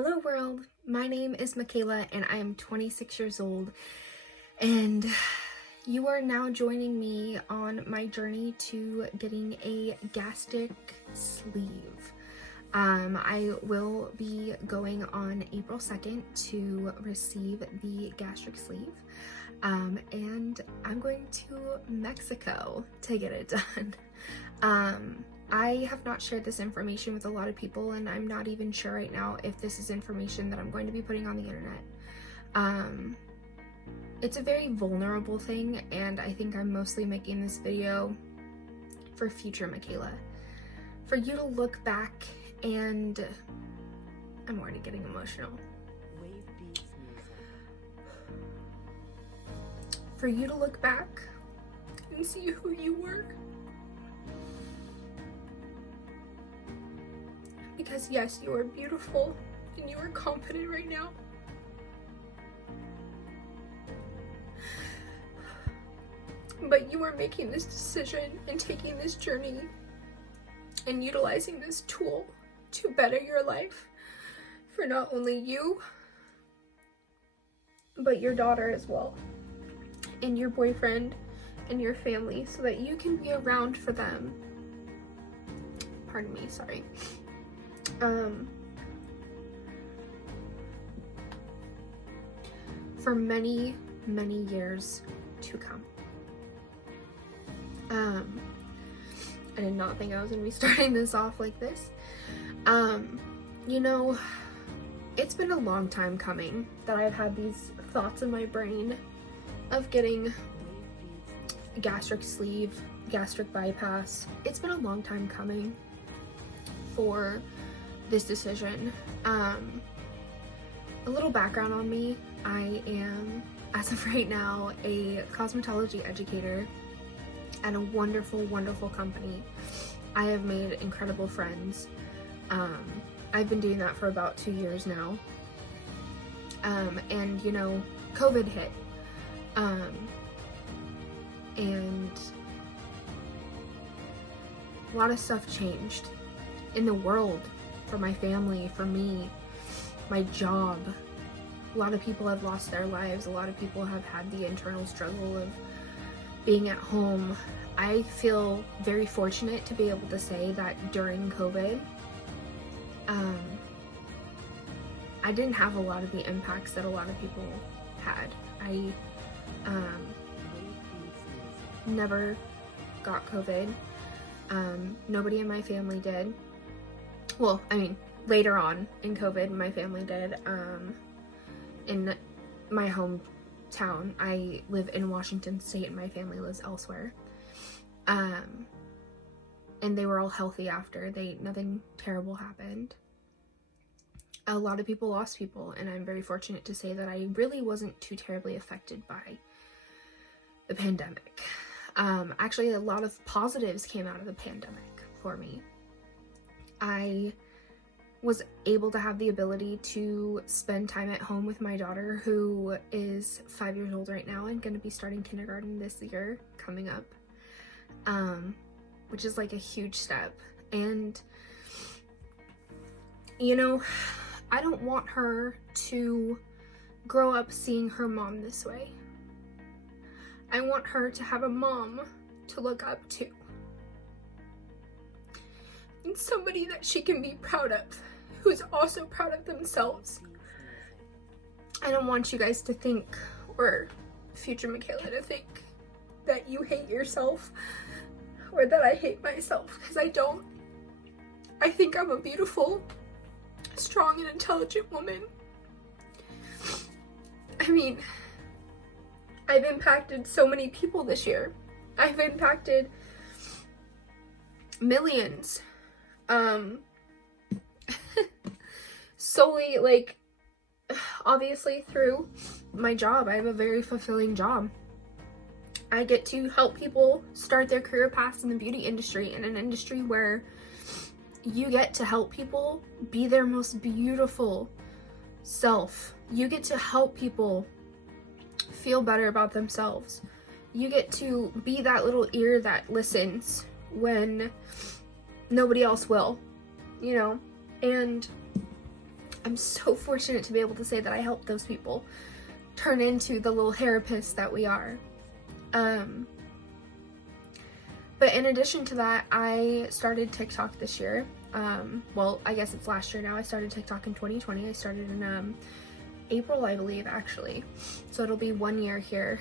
Hello world, my name is Michaela and I am 26 years old, and you are now joining me on my journey to getting a gastric sleeve. I will be going on April 2nd to receive the gastric sleeve, and I'm going to Mexico to get it done. I have not shared this information with a lot of people, and I'm not even sure right now if this is information that I'm going to be putting on the internet. It's a very vulnerable thing, and I think I'm mostly making this video for future Michaela. For you to look back and... I'm already getting emotional. For you to look back and see who you were. Because yes, you are beautiful and you are confident right now. But you are making this decision and taking this journey and utilizing this tool to better your life for not only you, but your daughter as well, and your boyfriend and your family, so that you can be around for them. Pardon me, sorry. For many, many years to come. I did not think I was going to be starting this off like this. You know, it's been a long time coming that I've had these thoughts in my brain of getting a gastric sleeve, gastric bypass. It's been a long time coming for this decision. A little background on me: I am, as of right now, a cosmetology educator at a wonderful, wonderful company. I have made incredible friends. I've been doing that for about 2 years now. And you know, COVID hit. And a lot of stuff changed in the world, for my family, for me, my job. A lot of people have lost their lives. A lot of people have had the internal struggle of being at home. I feel very fortunate to be able to say that during COVID, I didn't have a lot of the impacts that a lot of people had. I never got COVID. Nobody in my family did. Well, I mean, later on in COVID, my family did. In my hometown, I live in Washington State and my family lives elsewhere. And they were all healthy after. Nothing terrible happened. A lot of people lost people, and I'm very fortunate to say that I really wasn't too terribly affected by the pandemic. Actually, a lot of positives came out of the pandemic for me. I was able to have the ability to spend time at home with my daughter, who is 5 years old right now and going to be starting kindergarten this year coming up, which is like a huge step. And you know, I don't want her to grow up seeing her mom this way. I want her to have a mom to look up to. And somebody that she can be proud of, who's also proud of themselves. I don't want you guys to think, or future Michaela to think, that you hate yourself or that I hate myself, because I don't. I think I'm a beautiful, strong, and intelligent woman. I mean, I've impacted so many people this year. I've impacted millions. Solely, like, obviously through my job. I have a very fulfilling job. I get to help people start their career paths in the beauty industry, in an industry where you get to help people be their most beautiful self. You get to help people feel better about themselves. You get to be that little ear that listens when nobody else will, you know? And I'm so fortunate to be able to say that I helped those people turn into the little therapists that we are. But in addition to that, I started TikTok this year. Well, I guess it's last year now. I started TikTok in 2020. I started in April, I believe, actually. So it'll be 1 year here,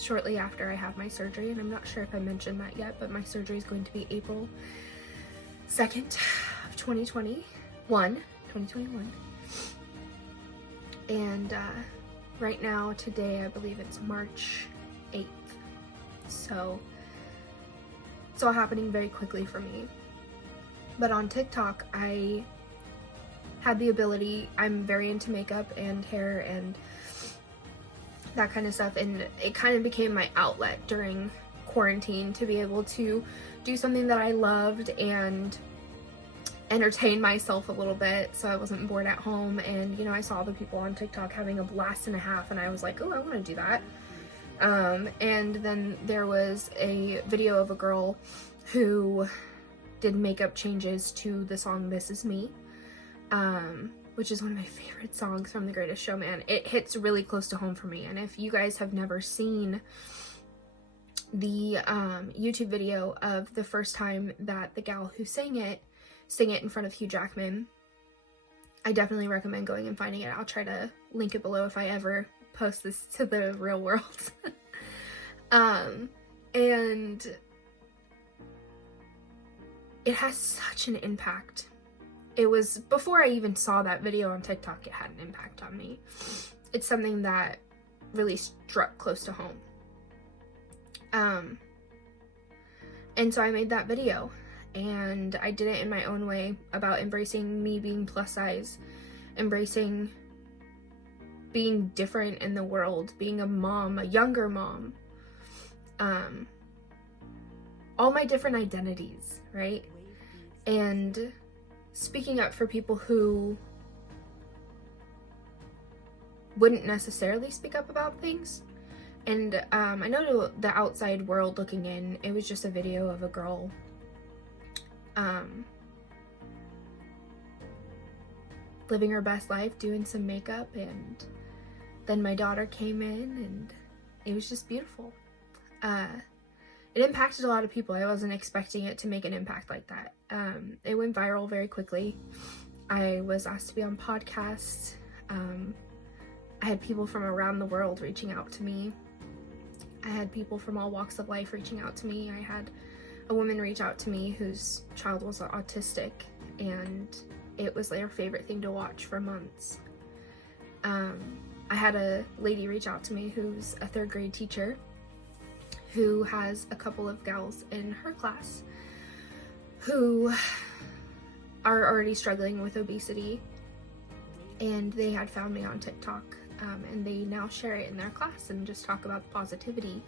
shortly after I have my surgery. And I'm not sure if I mentioned that yet, but my surgery is going to be April 2nd of 2021. And right now, today, I believe it's March 8th. So it's all happening very quickly for me. But on TikTok, I had the ability, I'm very into makeup and hair and that kind of stuff, and it kind of became my outlet during quarantine to be able to do something that I loved and entertain myself a little bit so I wasn't bored at home. And you know, I saw the people on TikTok having a blast and a half, and I was like, oh, I want to do that. And then there was a video of a girl who did makeup changes to the song This Is Me, which is one of my favorite songs from The Greatest Showman. It hits really close to home for me, and if you guys have never seen the YouTube video of the first time that the gal who sang it in front of Hugh Jackman, I definitely recommend going and finding it. I'll try to link it below if I ever post this to the real world. And it has such an impact. It was, before I even saw that video on TikTok, it had an impact on me. It's something that really struck close to home. And so I made that video, and I did it in my own way about embracing me being plus size, embracing being different in the world, being a mom, a younger mom, all my different identities, right? And speaking up for people who wouldn't necessarily speak up about things. And I know the outside world looking in, it was just a video of a girl living her best life, doing some makeup, and then my daughter came in, and it was just beautiful. It impacted a lot of people. I wasn't expecting it to make an impact like that. It went viral very quickly. I was asked to be on podcasts. I had people from around the world reaching out to me. I had people from all walks of life reaching out to me. I had a woman reach out to me whose child was autistic, and it was their favorite thing to watch for months. I had a lady reach out to me who's a 3rd grade teacher who has a couple of gals in her class who are already struggling with obesity, and they had found me on TikTok, and they now share it in their class and just talk about positivity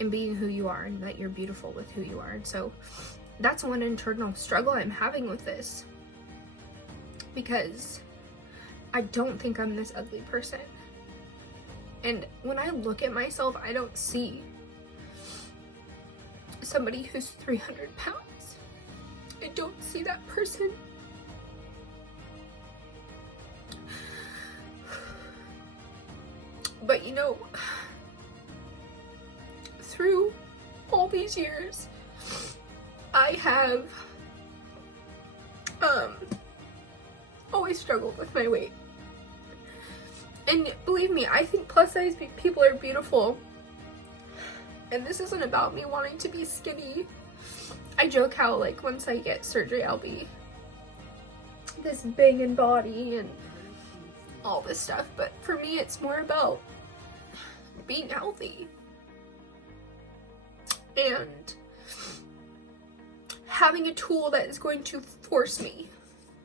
and being who you are and that you're beautiful with who you are. And so that's one internal struggle I'm having with this, because I don't think I'm this ugly person. And when I look at myself, I don't see somebody who's 300 pounds. I don't see that person. But you know, through all these years, I have always struggled with my weight. And believe me, I think plus size people are beautiful. And this isn't about me wanting to be skinny. I joke how, like, once I get surgery, I'll be this big in body and all this stuff. But for me, it's more about being healthy and having a tool that is going to force me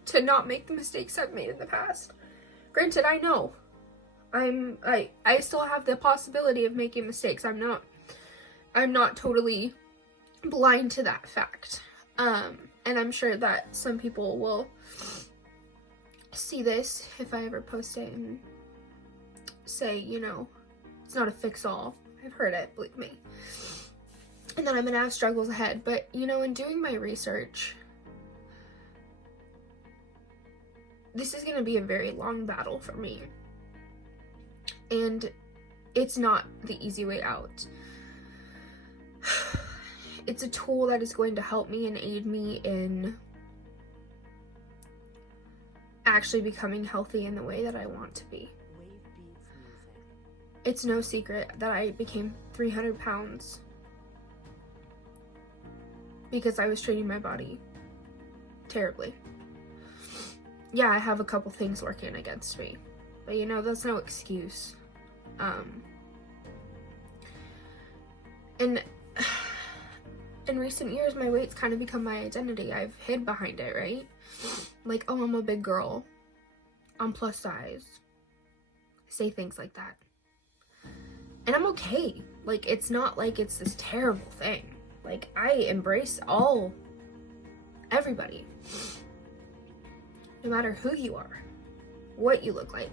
to not make the mistakes I've made in the past. Granted, I know I still have the possibility of making mistakes. I'm not totally blind to that fact. And I'm sure that some people will see this if I ever post it and say, you know, it's not a fix-all. I've heard it, believe me. And then I'm gonna have struggles ahead. But, you know, in doing my research, this is going to be a very long battle for me. And it's not the easy way out. It's a tool that is going to help me and aid me in actually becoming healthy in the way that I want to be. It's no secret that I became 300 pounds because I was treating my body terribly. Yeah, I have a couple things working against me, but you know, that's no excuse. And in recent years, my weight's kind of become my identity. I've hid behind it, right? Like, oh, I'm a big girl. I'm plus size. Say things like that. And I'm okay. Like, it's not like it's this terrible thing. Like, I embrace everybody. No matter who you are, what you look like.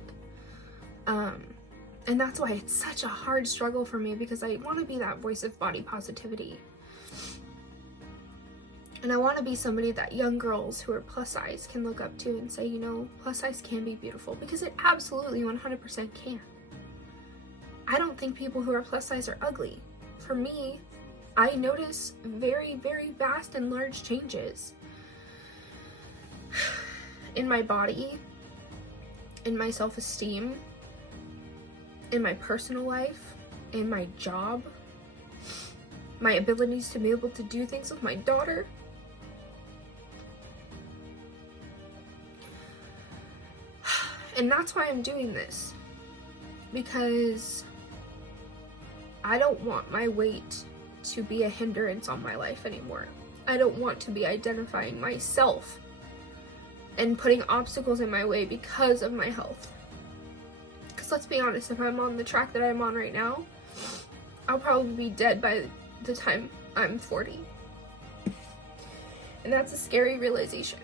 And that's why it's such a hard struggle for me, because I want to be that voice of body positivity. And I want to be somebody that young girls who are plus size can look up to and say, you know, plus size can be beautiful, because it absolutely 100% can. I don't think people who are plus size are ugly. For me, I notice very, very vast and large changes in my body, in my self-esteem, in my personal life, in my job, my abilities to be able to do things with my daughter. And that's why I'm doing this, because I don't want my weight to be a hindrance on my life anymore. I don't want to be identifying myself and putting obstacles in my way because of my health. Because let's be honest, if I'm on the track that I'm on right now, I'll probably be dead by the time I'm 40. And that's a scary realization.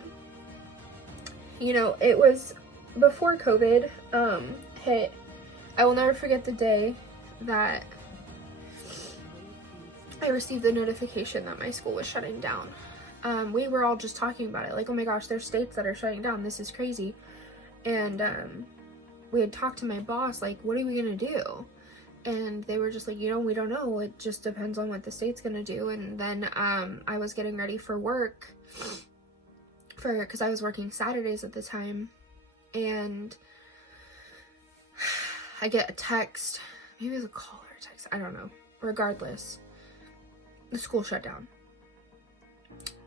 You know, it was before COVID hit. I will never forget the day that I received the notification that my school was shutting down. We were all just talking about it, like, oh my gosh, there's states that are shutting down, this is crazy. And we had talked to my boss, like, what are we gonna do? And they were just like, you know, we don't know, it just depends on what the state's gonna do. And then I was getting ready for work, because I was working Saturdays at the time, and I get a text, maybe it was a call or a text, I don't know. Regardless, the school shut down.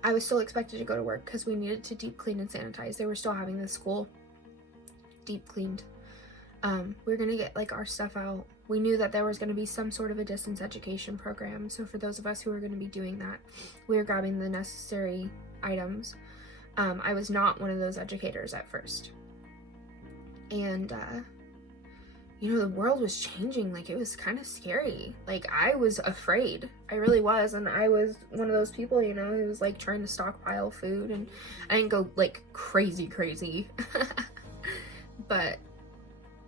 I was still expected to go to work because we needed to deep clean and sanitize. They were still having the school deep cleaned. We were gonna get like our stuff out. We knew that there was gonna be some sort of a distance education program. So for those of us who were gonna be doing that, we were grabbing the necessary items. I was not one of those educators at first. And you know, the world was changing. Like, it was kind of scary. Like, I was afraid. I really was. And I was one of those people, you know, who was like trying to stockpile food, and I didn't go like crazy. But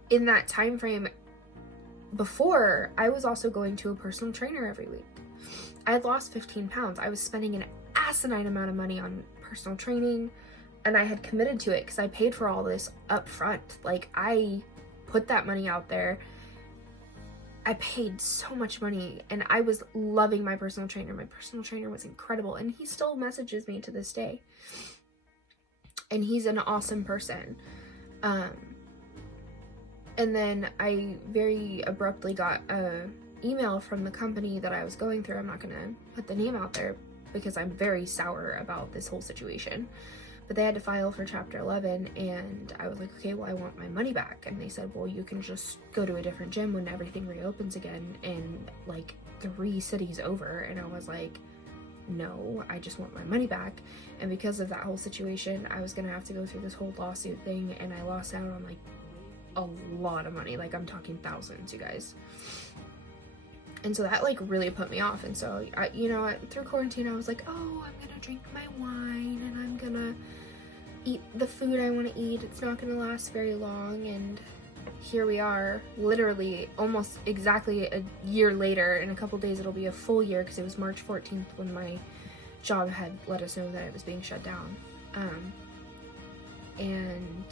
in that time frame before, I was also going to a personal trainer every week. I had lost 15 pounds. I was spending an asinine amount of money on personal training, and I had committed to it because I paid for all this up front. Like, I put that money out there. I paid so much money, and I was loving my personal trainer. My personal trainer was incredible, and he still messages me to this day. And he's an awesome person. And then I very abruptly got a email from the company that I was going through. I'm not gonna put the name out there because I'm very sour about this whole situation. But they had to file for Chapter 11, and I was like, okay, well, I want my money back. And they said, well, you can just go to a different gym when everything reopens again in like 3 cities over. And I was like, no, I just want my money back. And because of that whole situation, I was gonna have to go through this whole lawsuit thing, and I lost out on like a lot of money. Like, I'm talking thousands, you guys. And so that like really put me off. And so I, you know, through quarantine, I was like, oh, I'm gonna drink my wine, and I'm gonna eat the food I want to eat. It's not gonna last very long. And here we are, literally almost exactly a year later. In a couple days it'll be a full year, because it was March 14th when my job had let us know that it was being shut down. And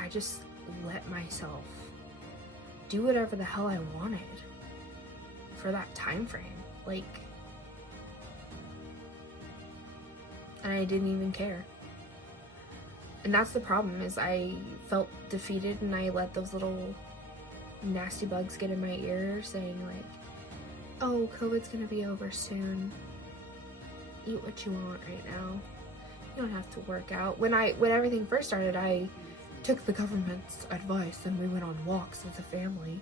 I just let myself do whatever the hell I wanted for that time frame. Like, and I didn't even care. And that's the problem, is I felt defeated, and I let those little nasty bugs get in my ear saying like, oh, COVID's gonna be over soon. Eat what you want right now. You don't have to work out. When everything first started, I took the government's advice and we went on walks as a family,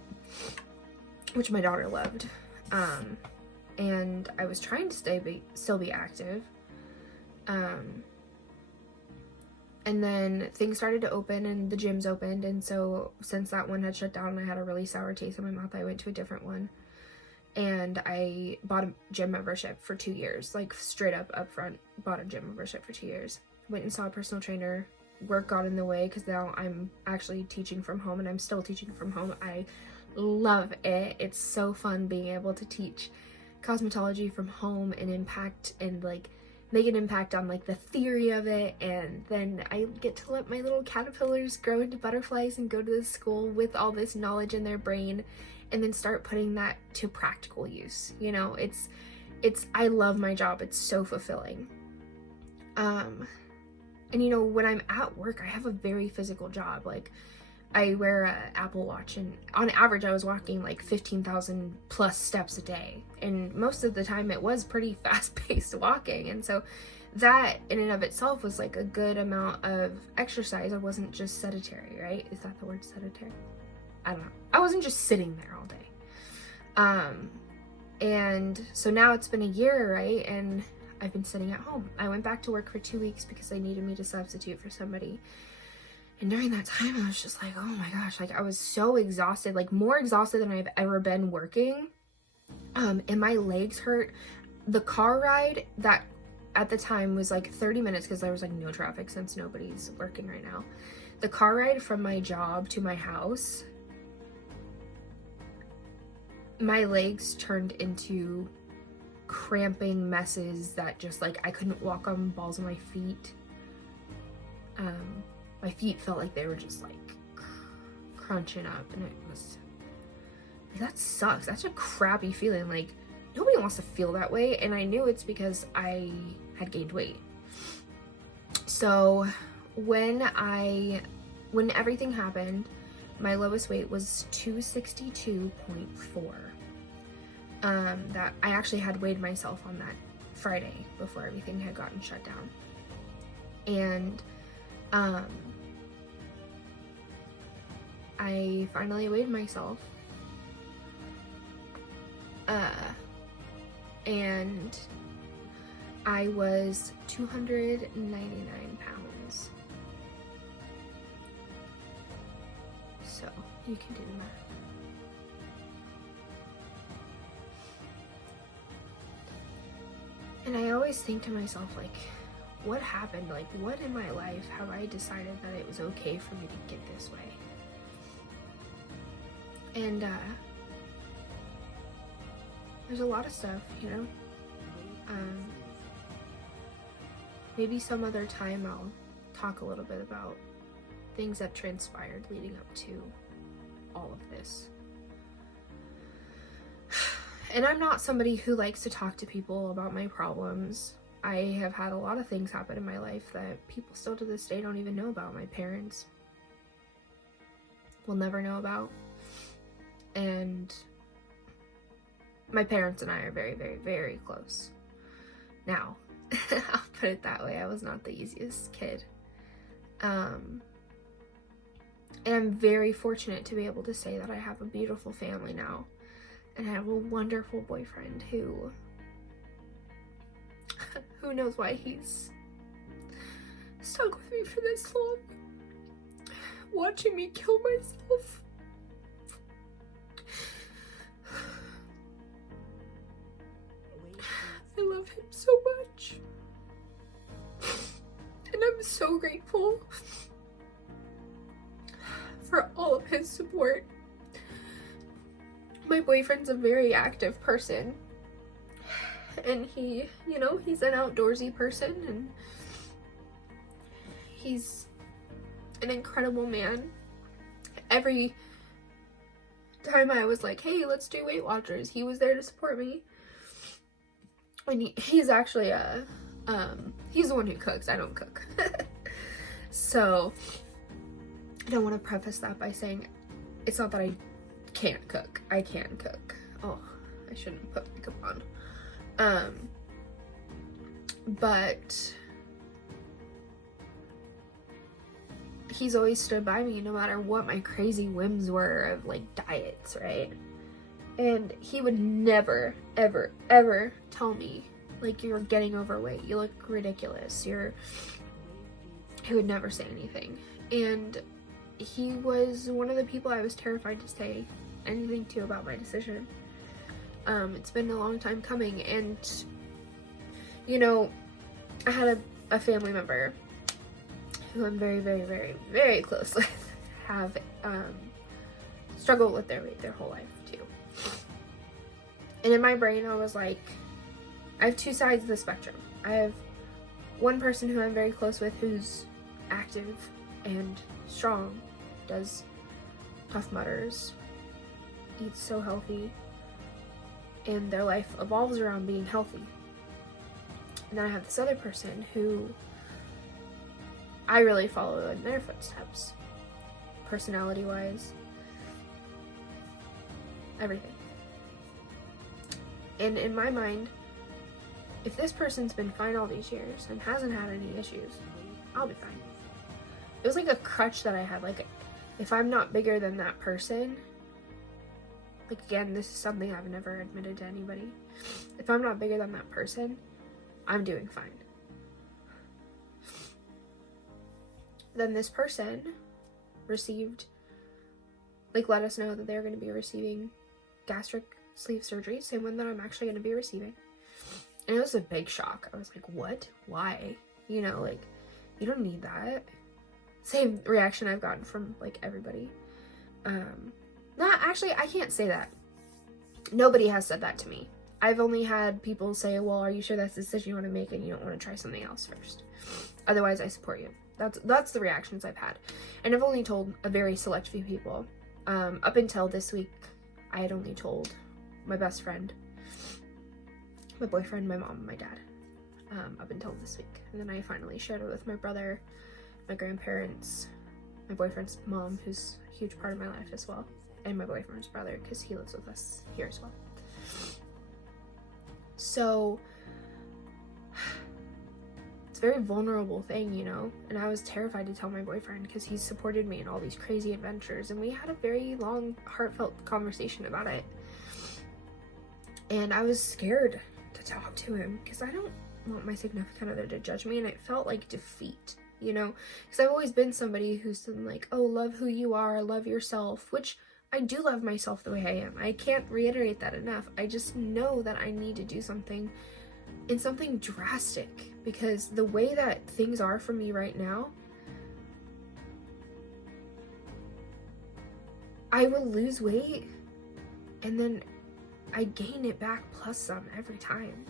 which my daughter loved. And I was trying to still be active. And then things started to open and the gyms opened, and so since that one had shut down and I had a really sour taste in my mouth, I went to a different one. And I bought a gym membership for 2 years, like straight up front, bought a gym membership for 2 years. Went and saw a personal trainer. Work got in the way because now I'm actually teaching from home, and I'm still teaching from home. I love it. It's so fun being able to teach cosmetology from home and impact and like make an impact on like the theory of it, and then I get to let my little caterpillars grow into butterflies and go to this school with all this knowledge in their brain and then start putting that to practical use. You know, it's I love my job. It's so fulfilling. And you know, when I'm at work, I have a very physical job. Like, I wear a Apple Watch, and on average I was walking like 15,000 plus steps a day, and most of the time it was pretty fast-paced walking, and so that in and of itself was like a good amount of exercise. I wasn't just sedentary, right? Is that the word, sedentary? I don't know. I wasn't just sitting there all day. And so now it's been a year, right? And I've been sitting at home. I went back to work for 2 weeks because they needed me to substitute for somebody. And during that time, I was just like, oh my gosh, like I was so exhausted, like more exhausted than I've ever been working. And my legs hurt. The car ride that at the time was like 30 minutes because there was like no traffic since nobody's working right now. The car ride from my job to my house, my legs turned into cramping messes that just like I couldn't walk on balls of my feet. My feet felt like they were just like crunching up, and it was like, that sucks. That's a crappy feeling. Like, nobody wants to feel that way, and I knew it's because I had gained weight. So when everything happened, my lowest weight was 262.4. That I actually had weighed myself on that Friday before everything had gotten shut down. And I finally weighed myself. And I was 299 pounds. So you can do the math. And I always think to myself, like, what happened? Like, what in my life have I decided that it was okay for me to get this way? And there's a lot of stuff, you know. Maybe some other time I'll talk a little bit about things that transpired leading up to all of this. And I'm not somebody who likes to talk to people about my problems. I have had a lot of things happen in my life that people still to this day don't even know about. My parents will never know about. And my parents and I are very, very, very close. Now, I'll put it that way. I was not the easiest kid. And I'm very fortunate to be able to say that I have a beautiful family now. And I have a wonderful boyfriend who knows why he's stuck with me for this long. Watching me kill myself. I love him so much. And I'm so grateful for all of his support. My boyfriend's a very active person, and he, you know, he's an outdoorsy person, and he's an incredible man. Every time I was like, hey, let's do Weight Watchers, he was there to support me. And he's actually he's the one who cooks. I don't cook. So I don't want to preface that by saying it's not that I can't cook. I can cook. Oh, I shouldn't put makeup on. But he's always stood by me no matter what my crazy whims were of like diets, right? And he would never, ever, ever tell me like, you're getting overweight, you look ridiculous, he would never say anything. And he was one of the people I was terrified to say anything to about my decision. It's been a long time coming, and you know, I had a family member who I'm very, very, very, very close with have struggled with their weight their whole life too. And in my brain I was like, I have two sides of the spectrum. I have one person who I'm very close with who's active and strong, does Tough Mudders, eats so healthy, and their life evolves around being healthy. And then I have this other person who I really follow in their footsteps, personality-wise, everything. And in my mind, if this person's been fine all these years and hasn't had any issues, I'll be fine. It was like a crutch that I had, like, if I'm not bigger than that person, like, again, this is something I've never admitted to anybody, if I'm not bigger than that person, I'm doing fine. Then this person received, like, let us know that they're going to be receiving gastric sleeve surgery, same one that I'm actually going to be receiving. And it was a big shock. I was like, what? Why? You know, like, you don't need that. Same reaction I've gotten from, like, everybody. Not actually, I can't say that. Nobody has said that to me. I've only had people say, well, are you sure that's the decision you want to make and you don't want to try something else first? Otherwise, I support you. That's the reactions I've had. And I've only told a very select few people. Up until this week, I had only told my best friend, my boyfriend, my mom, and my dad, up until this week. And then I finally shared it with my brother, my grandparents, my boyfriend's mom, who's a huge part of my life as well, and my boyfriend's brother, because he lives with us here as well. So it's a very vulnerable thing, you know, and I was terrified to tell my boyfriend because he supported me in all these crazy adventures, and we had a very long, heartfelt conversation about it. And I was scared to talk to him because I don't want my significant other to judge me, and it felt like defeat, you know, because I've always been somebody who's been like, oh, love who you are, love yourself, which I do love myself the way I am. I can't reiterate that enough. I just know that I need to do something, and something drastic, because the way that things are for me right now, I will lose weight and then I gain it back plus some every time.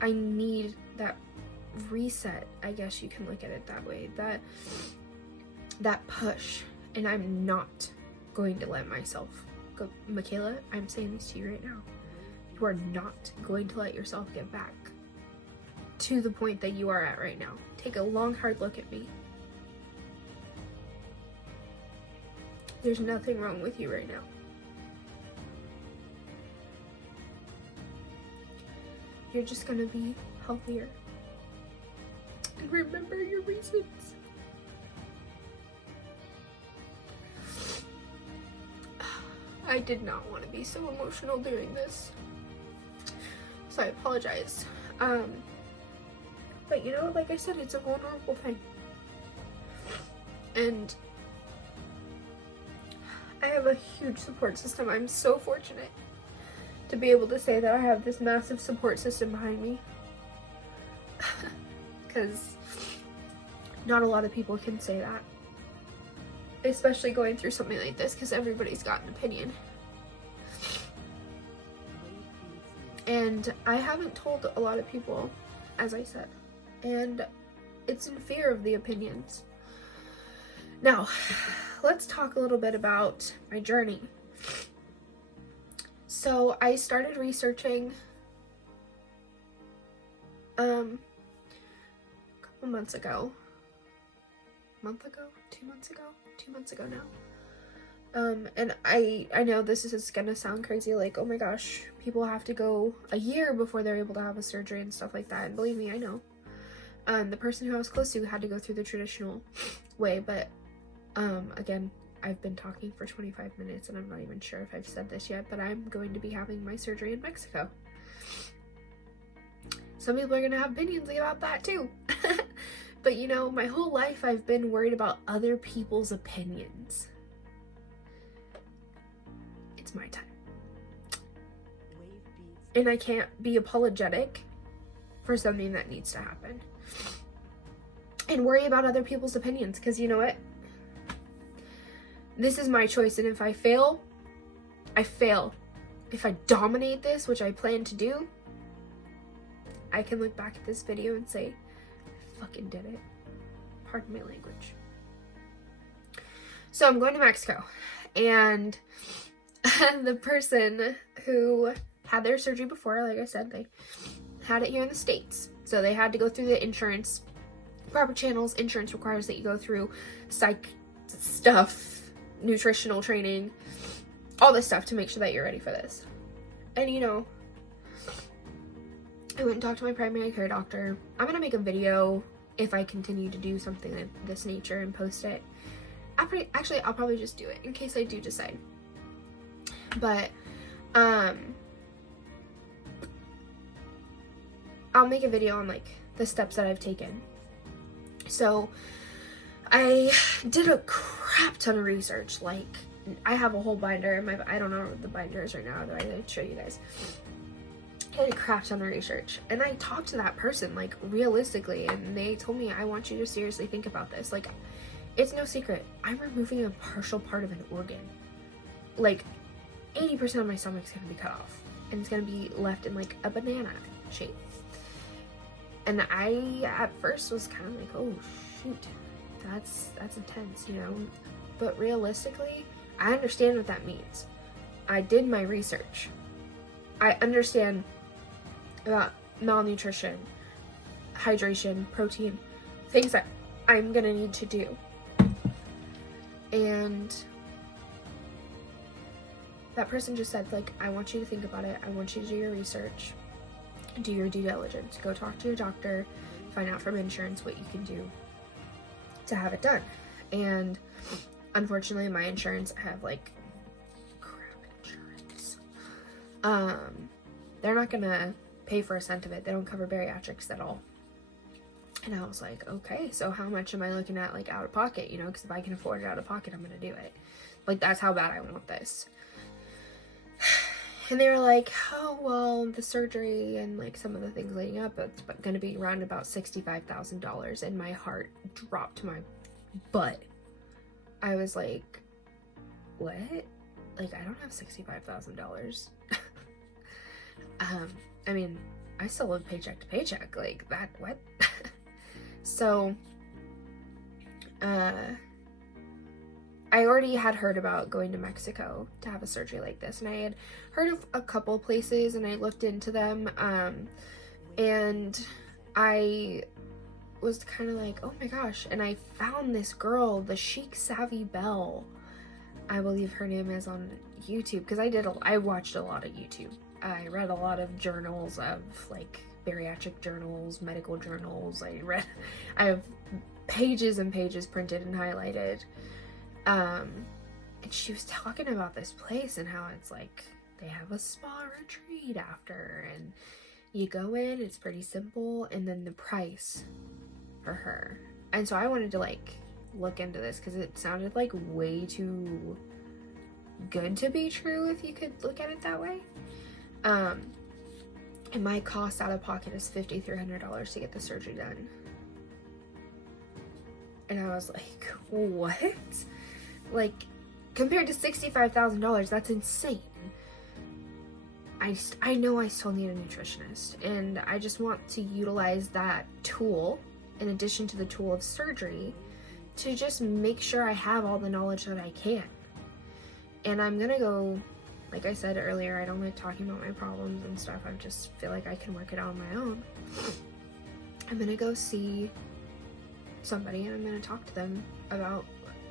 I need that reset, I guess you can look at it that way, that push, and I'm not going to let myself go. Michaela, I'm saying this to you right now. You are not going to let yourself get back to the point that you are at right now. Take a long, hard look at me. There's nothing wrong with you right now. You're just gonna be healthier. And remember your reasons. I did not want to be so emotional doing this, so I apologize. But you know, like I said, it's a vulnerable thing. And I have a huge support system. I'm so fortunate to be able to say that I have this massive support system behind me. Because not a lot of people can say that. Especially going through something like this, because everybody's got an opinion. And I haven't told a lot of people, as I said. And it's in fear of the opinions. Now, let's talk a little bit about my journey. So I started researching a couple months ago. 2 months ago now. And I know this is gonna sound crazy, like, oh my gosh, people have to go a year before they're able to have a surgery and stuff like that, and believe me, I know. The person who I was close to had to go through the traditional way, but again, I've been talking for 25 minutes and I'm not even sure if I've said this yet, but I'm going to be having my surgery in Mexico. Some people are gonna have opinions about that too. But you know, my whole life I've been worried about other people's opinions. It's my time. And I can't be apologetic for something that needs to happen. And worry about other people's opinions, because you know what? This is my choice, and if I fail, I fail. If I dominate this, which I plan to do, I can look back at this video and say, I fucking did it. Pardon my language. So I'm going to Mexico, and the person who had their surgery before, like I said, they had it here in the States. So they had to go through the insurance, proper channels. Insurance requires that you go through psych stuff, nutritional training, all this stuff to make sure that you're ready for this. And you know, I went and talked to my primary care doctor. I'm gonna make a video if I continue to do something of this nature and post it. I'll probably just do it in case I do decide. But I'll make a video on like the steps that I've taken. So I did a crap ton of research. Like, I have a whole binder in my, I don't know what the binder is right now, otherwise I'd show you guys. I did a crap ton of research, and I talked to that person like realistically, and they told me, I want you to seriously think about this. Like, it's no secret, I'm removing a partial part of an organ. Like 80% of my stomach's gonna be cut off, and it's gonna be left in like a banana shape. And I at first was kind of like, oh shoot, that's intense, you know. But realistically, I understand what that means. I did my research. I understand about malnutrition, hydration, protein, things that I'm gonna need to do. And that person just said, like, I want you to think about it. I want you to do your research, do your due diligence, go talk to your doctor, find out from insurance what you can do to have it done. And unfortunately, my insurance, I have like crap insurance. They're not gonna pay for a cent of it. They don't cover bariatrics at all. And I was like, okay, so how much am I looking at, like, out of pocket, you know, because if I can afford it out of pocket, I'm gonna do it. Like, that's how bad I want this. And they were like, oh, well, the surgery and like some of the things leading up, it's gonna be around about $65,000. And my heart dropped to my butt. I was like, what? Like, I don't have $65,000. I mean, I still live paycheck to paycheck. Like, that, what? So, I already had heard about going to Mexico to have a surgery like this, and I had heard of a couple places, and I looked into them, and I was kind of like, oh my gosh, and I found this girl, the Chic Savvy Belle, I believe her name is, on YouTube, because I watched a lot of YouTube. I read a lot of journals of, like, bariatric journals, medical journals. I have pages and pages printed and highlighted. And she was talking about this place and how it's like they have a spa retreat after, and you go in, it's pretty simple, and then the price for her. And so I wanted to like look into this because it sounded like way too good to be true, if you could look at it that way. And my cost out of pocket is $5,300 to get the surgery done. And I was like, what? Like, compared to $65,000, that's insane. I know I still need a nutritionist, and I just want to utilize that tool, in addition to the tool of surgery, to just make sure I have all the knowledge that I can. And I'm gonna go, like I said earlier, I don't like talking about my problems and stuff. I just feel like I can work it out on my own. I'm gonna go see somebody and I'm gonna talk to them about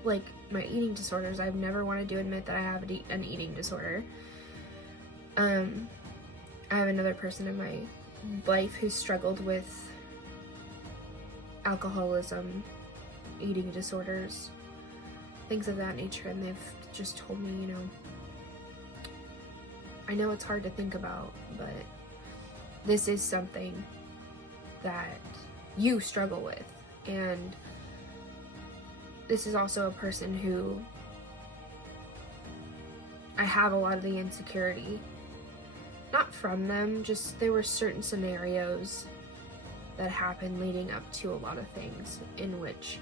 like my eating disorders. I've never wanted to admit that I have an eating disorder. I have another person in my life who struggled with alcoholism, eating disorders, things of that nature, and they've just told me, you know, I know it's hard to think about, but this is something that you struggle with. And this is also a person who I have a lot of the insecurity, not from them, just there were certain scenarios that happened leading up to a lot of things in which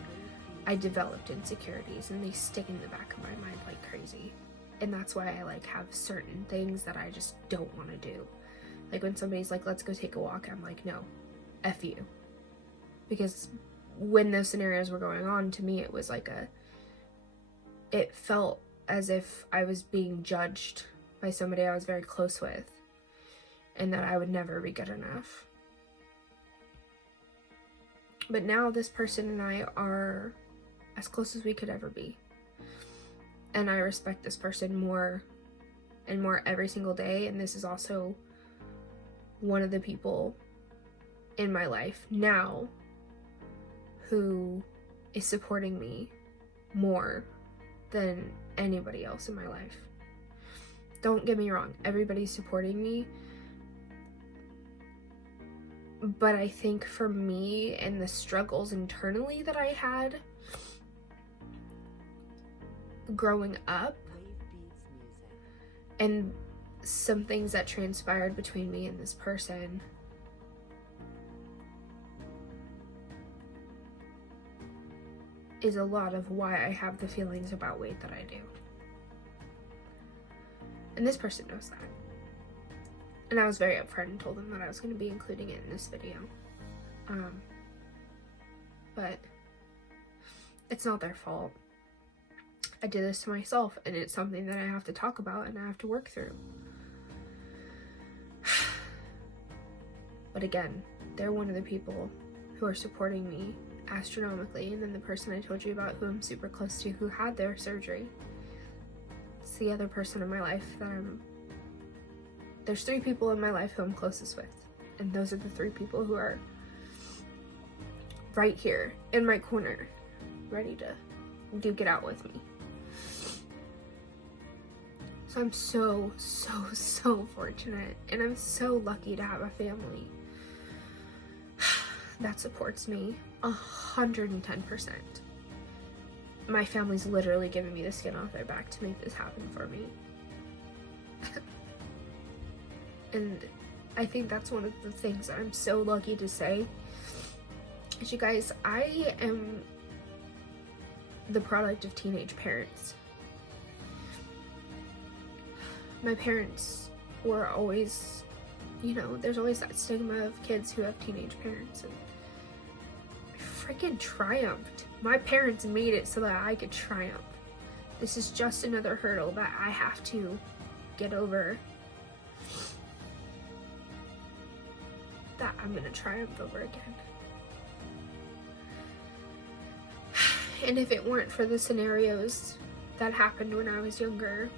I developed insecurities, and they stick in the back of my mind like crazy. And that's why I like have certain things that I just don't want to do. Like when somebody's like, let's go take a walk, I'm like, no, F you. Because when those scenarios were going on, to me it was like it felt as if I was being judged by somebody I was very close with, and that I would never be good enough. But now this person and I are as close as we could ever be. And I respect this person more and more every single day. And this is also one of the people in my life now who is supporting me more than anybody else in my life. Don't get me wrong, everybody's supporting me. But I think for me and the struggles internally that I had growing up, and some things that transpired between me and this person, is a lot of why I have the feelings about weight that I do. And this person knows that. And I was very upfront and told them that I was going to be including it in this video. But it's not their fault. I did this to myself, and it's something that I have to talk about and I have to work through. But again, they're one of the people who are supporting me astronomically. And then the person I told you about who I'm super close to, who had their surgery, it's the other person in my life that there's 3 people in my life who I'm closest with, and those are the 3 people who are right here in my corner, ready to duke it out with me. So I'm so fortunate, and I'm so lucky to have a family that supports me 110%. My family's literally giving me the skin off their back to make this happen for me. And I think that's one of the things that I'm so lucky to say. Is, you guys, I am the product of teenage parents. My parents were always, you know, there's always that stigma of kids who have teenage parents, and I freaking triumphed. My parents made it so that I could triumph. This is just another hurdle that I have to get over, that I'm gonna triumph over again. And if it weren't for the scenarios that happened when I was younger,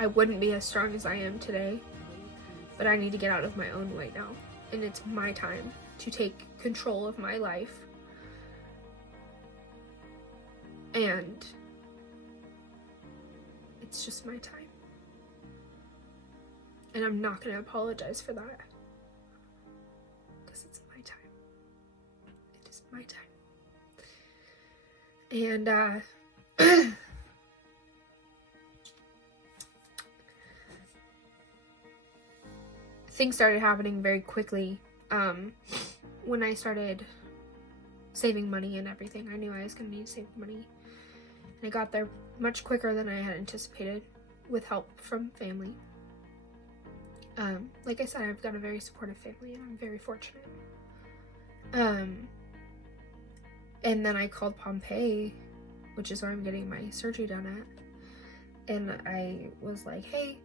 I wouldn't be as strong as I am today. But I need to get out of my own way now, and it's my time to take control of my life. And it's just my time. And I'm not gonna apologize for that. It's my time. It is my time. And things started happening very quickly when I started saving money and everything. I knew I was going to need to save money, and I got there much quicker than I had anticipated, with help from family. Like I said, I've got a very supportive family, and I'm very fortunate. And then I called Pompeii, which is where I'm getting my surgery done at. And I was like, hey,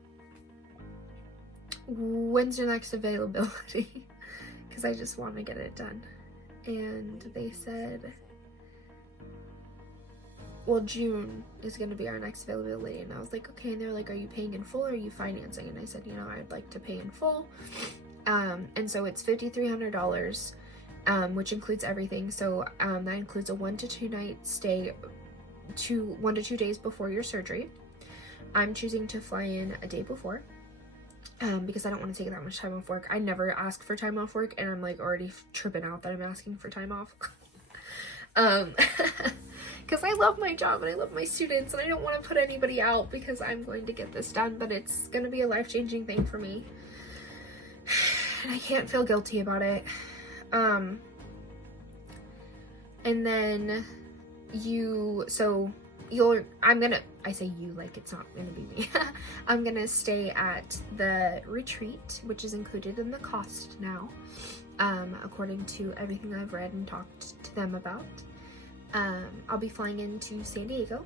when's your next availability? Because I just want to get it done. And they said, well, June is going to be our next availability. And I was like, okay. And they're like, are you paying in full or are you financing? And I said, you know, I'd like to pay in full. And so it's $5,300, which includes everything. So that includes a 1 to 2 night stay, 1 to 2 days before your surgery. I'm choosing to fly in a day before. Because I don't want to take that much time off work. I never ask for time off work, and I'm like already tripping out that I'm asking for time off. Because I love my job and I love my students, and I don't want to put anybody out because I'm going to get this done, but it's going to be a life-changing thing for me. And I can't feel guilty about it. And then I say you like it's not gonna be me. I'm gonna stay at the retreat, which is included in the cost now, according to everything I've read and talked to them about. I'll be flying into San Diego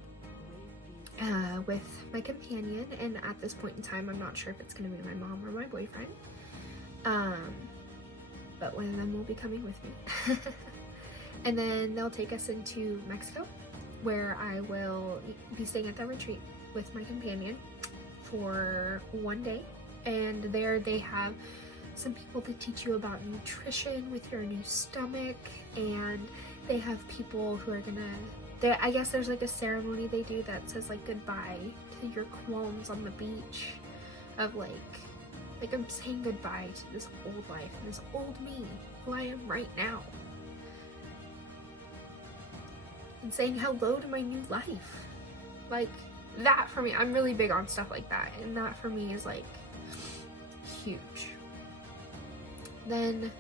with my companion, and at this point in time, I'm not sure if it's gonna be my mom or my boyfriend, but one of them will be coming with me. And then they'll take us into Mexico, where I will be staying at the retreat with my companion for 1 day. And there they have some people to teach you about nutrition with your new stomach, and they have people who are I guess there's like a ceremony they do that says like goodbye to your qualms on the beach, of like I'm saying goodbye to this old life and this old me, who I am right now, and saying hello to my new life. Like, that for me, I'm really big on stuff like that, and that for me is like huge. Then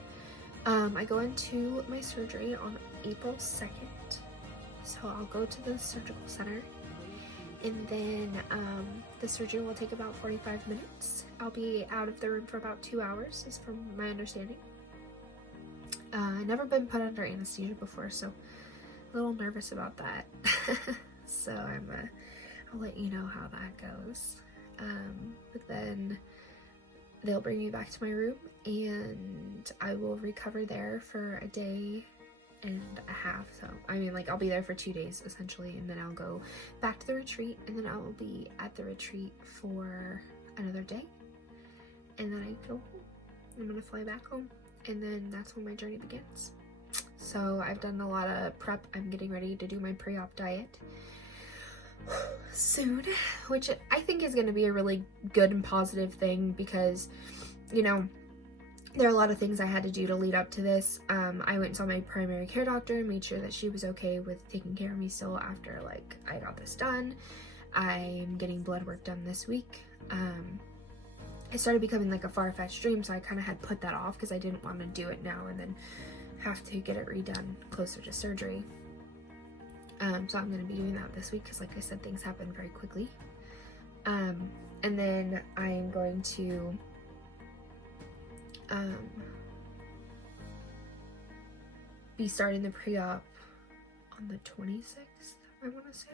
I go into my surgery on April 2nd, so I'll go to the surgical center, and then the surgery will take about 45 minutes. I'll be out of the room for about 2 hours, is from my understanding. I've never been put under anesthesia before, so a little nervous about that. So I'll let you know how that goes. But then they'll bring me back to my room, and I will recover there for a day and a half. So I mean, like, I'll be there for 2 days essentially, and then I'll go back to the retreat, and then I will be at the retreat for another day, and then I go home. I'm gonna fly back home, and then that's when my journey begins. So I've done a lot of prep. I'm getting ready to do my pre-op diet soon, which I think is going to be a really good and positive thing, because, you know, there are a lot of things I had to do to lead up to this. I went and saw my primary care doctor and made sure that she was okay with taking care of me still after, like, I got this done. I'm getting blood work done this week. It started becoming like a far-fetched dream, so I kind of had put that off because I didn't want to do it now and then have to get it redone closer to surgery. So I'm going to be doing that this week because, like I said, things happen very quickly. And then I'm going to be starting the pre-op on the 26th, I want to say,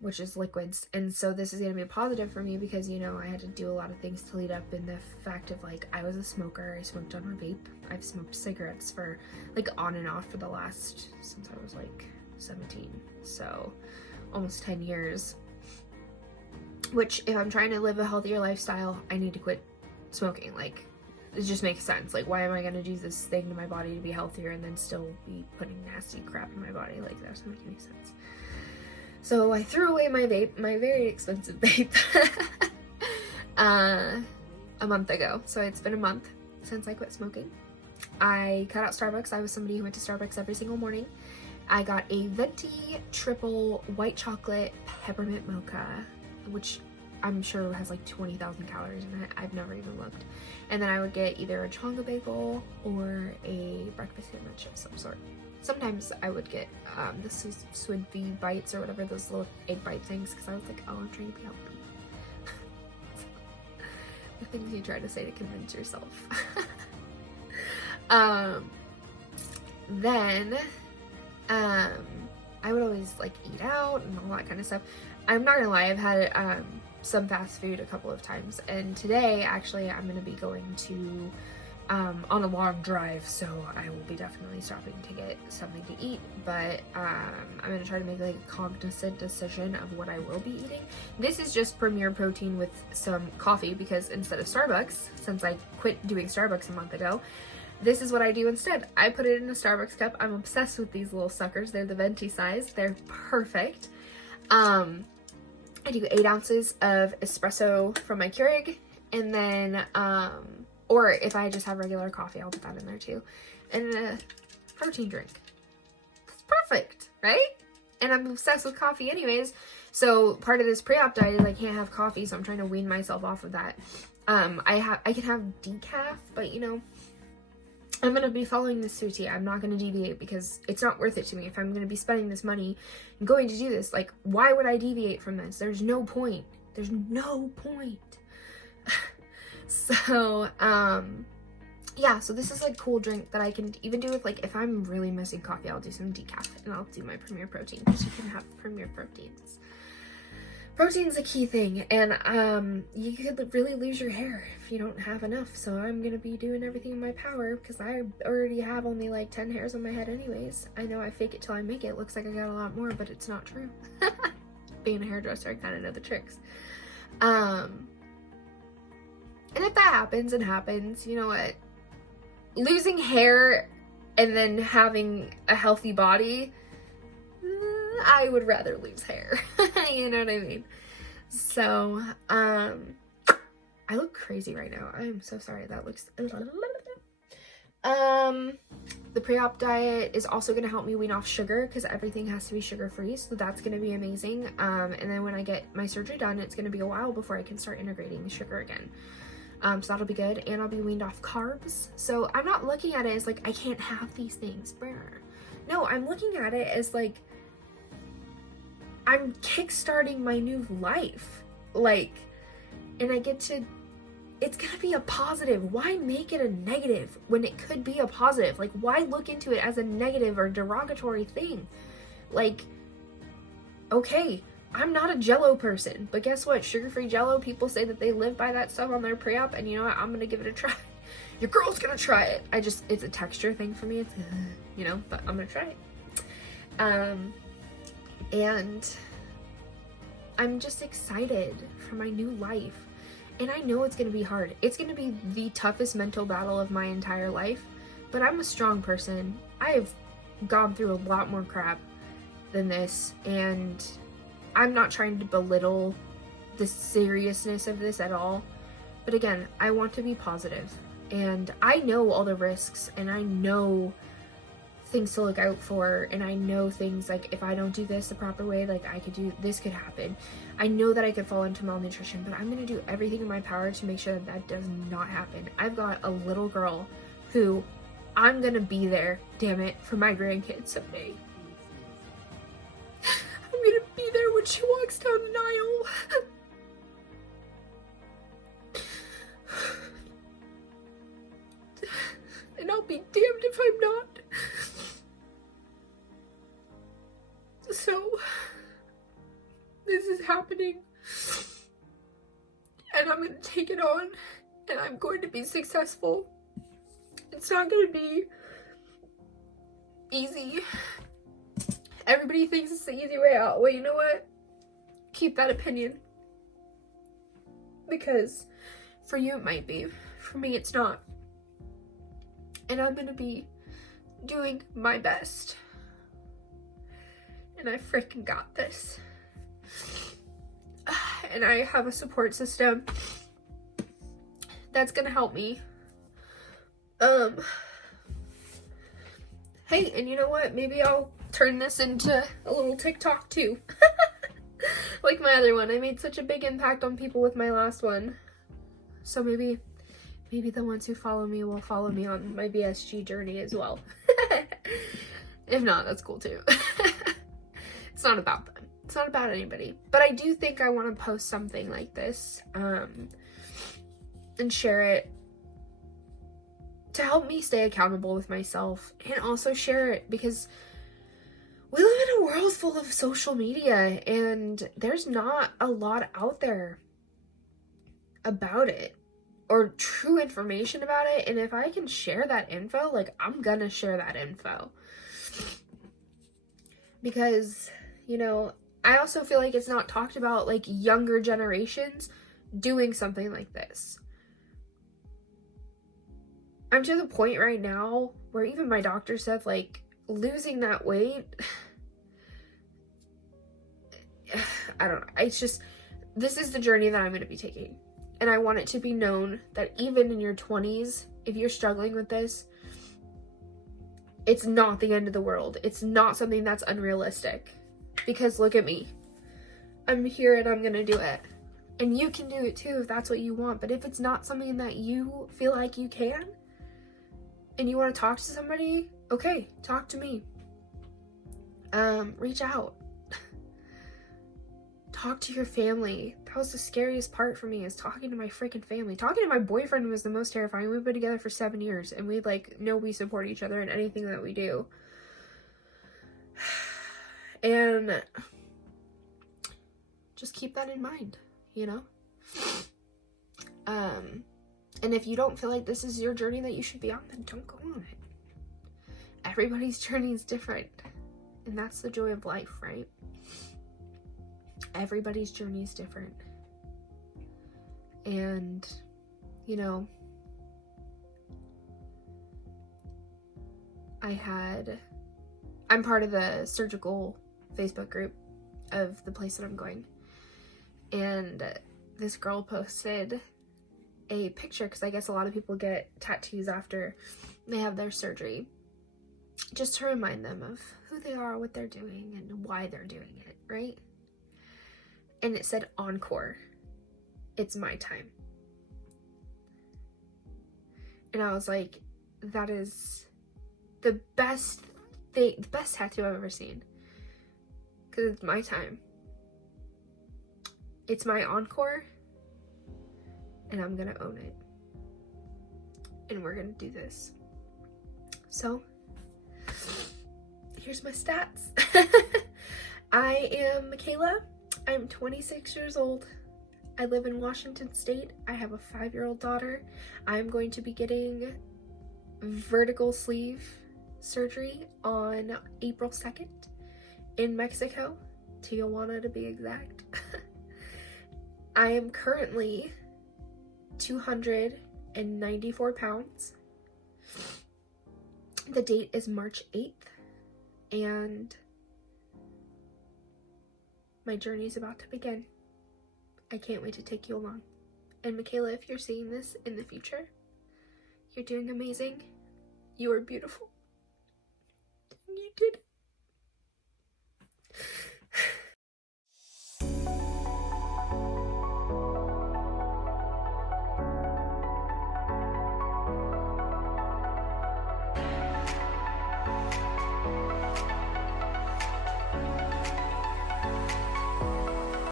which is liquids. And so this is going to be a positive for me because, you know, I had to do a lot of things to lead up in the fact of, like, I was a smoker. I smoked on a vape. I've smoked cigarettes for, like, on and off for the last, since I was, like, 17. So almost 10 years. Which, if I'm trying to live a healthier lifestyle, I need to quit smoking. Like, it just makes sense. Like, why am I going to do this thing to my body to be healthier and then still be putting nasty crap in my body? Like, that doesn't make any sense. So I threw away my vape, my very expensive vape, a month ago. So it's been a month since I quit smoking. I cut out Starbucks. I was somebody who went to Starbucks every single morning. I got a venti triple white chocolate peppermint mocha, which I'm sure has like 20,000 calories in it. I've never even looked. And then I would get either a chonga bagel or a breakfast sandwich of some sort. Sometimes I would get the Swid V bites or whatever, those little egg bite things, because I was like, oh, I'm trying to be healthy. The things you try to say to convince yourself. Then I would always like eat out and all that kind of stuff. I'm not gonna lie, I've had some fast food a couple of times, and today actually I'm gonna be going to on a long drive, so I will be definitely stopping to get something to eat, but I'm gonna try to make like a cognizant decision of what I will be eating. This is just Premier Protein with some coffee, because instead of Starbucks, since I quit doing Starbucks a month ago, this is what I do instead. I put it in a Starbucks cup. I'm obsessed with these little suckers. They're the venti size. They're perfect. I do 8 ounces of espresso from my Keurig, and then or if I just have regular coffee, I'll put that in there too. And a protein drink. That's perfect, right? And I'm obsessed with coffee anyways. So part of this pre-op diet is I can't have coffee, so I'm trying to wean myself off of that. I can have decaf, but you know, I'm going to be following this to a T. I'm not going to deviate because it's not worth it to me. If I'm going to be spending this money and going to do this, like, why would I deviate from this? There's no point. There's no point. So, yeah, so this is like cool drink that I can even do with, like, if I'm really missing coffee, I'll do some decaf and I'll do my Premier Protein, because you can have Premier Proteins. Protein's a key thing, and you could really lose your hair if you don't have enough, so I'm gonna be doing everything in my power, because I already have only like 10 hairs on my head anyways. I know I fake it till I make it. Looks like I got a lot more, but it's not true. Being a hairdresser, I kind of know the tricks. And if that happens, it happens. You know what? Losing hair and then having a healthy body, I would rather lose hair. You know what I mean? So, I look crazy right now. I'm so sorry. That looks... The pre-op diet is also going to help me wean off sugar, because everything has to be sugar-free, so that's going to be amazing. And then when I get my surgery done, it's going to be a while before I can start integrating the sugar again. So that'll be good, and I'll be weaned off carbs. So I'm not looking at it as like, I can't have these things. No, I'm looking at it as like, I'm kickstarting my new life. Like, and I get to, it's gonna be a positive. Why make it a negative when it could be a positive? Like, why look into it as a negative or derogatory thing? Like, okay, I'm not a Jell-O person, but guess what? Sugar-free Jell-O, people say that they live by that stuff on their pre-op, and you know what? I'm gonna give it a try. Your girl's gonna try it. It's a texture thing for me. It's, you know, but I'm gonna try it. And I'm just excited for my new life. And I know it's gonna be hard. It's gonna be the toughest mental battle of my entire life, but I'm a strong person. I have gone through a lot more crap than this, and I'm not trying to belittle the seriousness of this at all. But again, I want to be positive, and I know all the risks, and I know things to look out for, and I know things like, if I don't do this the proper way, like, this could happen. I know that I could fall into malnutrition, but I'm gonna do everything in my power to make sure that that does not happen. I've got a little girl who I'm gonna be there, damn it, for my grandkids someday. I'm gonna be there when she walks down the aisle. And I'll be damned if I'm not. So, this is happening, and I'm going to take it on, and I'm going to be successful. It's not going to be easy. Everybody thinks it's the easy way out. Well, you know what? Keep that opinion. Because for you it might be. For me it's not. And I'm going to be doing my best. And I freaking got this. And I have a support system that's gonna help me. Hey, and you know what? Maybe I'll turn this into a little TikTok too. Like my other one. I made such a big impact on people with my last one. So maybe the ones who follow me will follow me on my VSG journey as well. If not, that's cool too. It's not about them. It's not about anybody. But I do think I want to post something like this and share it to help me stay accountable with myself, and also share it because the world's full of social media, and there's not a lot out there about it or true information about it. And if I can share that info, like, I'm gonna share that info. Because, you know, I also feel like it's not talked about, like, younger generations doing something like this. I'm to the point right now where even my doctor said, like, losing that weight, I don't know. It's just, this is the journey that I'm going to be taking. And I want it to be known that even in your 20s, if you're struggling with this, it's not the end of the world. It's not something that's unrealistic. Because look at me. I'm here and I'm going to do it. And you can do it too if that's what you want. But if it's not something that you feel like you can, and you want to talk to somebody, okay, talk to me. Reach out. Talk to your family. That was the scariest part for me, is talking to my freaking family. Talking to my boyfriend was the most terrifying. We've been together for 7 years, and we, like, know we support each other in anything that we do. And just keep that in mind, you know? And if you don't feel like this is your journey that you should be on, then don't go on it. Everybody's journey is different. And that's the joy of life, right? Everybody's journey is different. And, you know, I'm part of the surgical Facebook group of the place that I'm going. And this girl posted a picture, because I guess a lot of people get tattoos after they have their surgery, just to remind them of who they are, what they're doing, and why they're doing it, right? And it said, "Encore. It's my time." And I was like, that is the best thing, the best tattoo I've ever seen. Because it's my time. It's my encore. And I'm gonna own it. And we're gonna do this. So, here's my stats. I am Michaela. I'm 26 years old. I live in Washington State. I have a 5-year-old daughter. I'm going to be getting vertical sleeve surgery on April 2nd in Mexico, Tijuana to be exact. I am currently 294 pounds. The date is March 8th, and my journey is about to begin. I can't wait to take you along. And Michaela, if you're seeing this in the future, you're doing amazing. You are beautiful. You did it.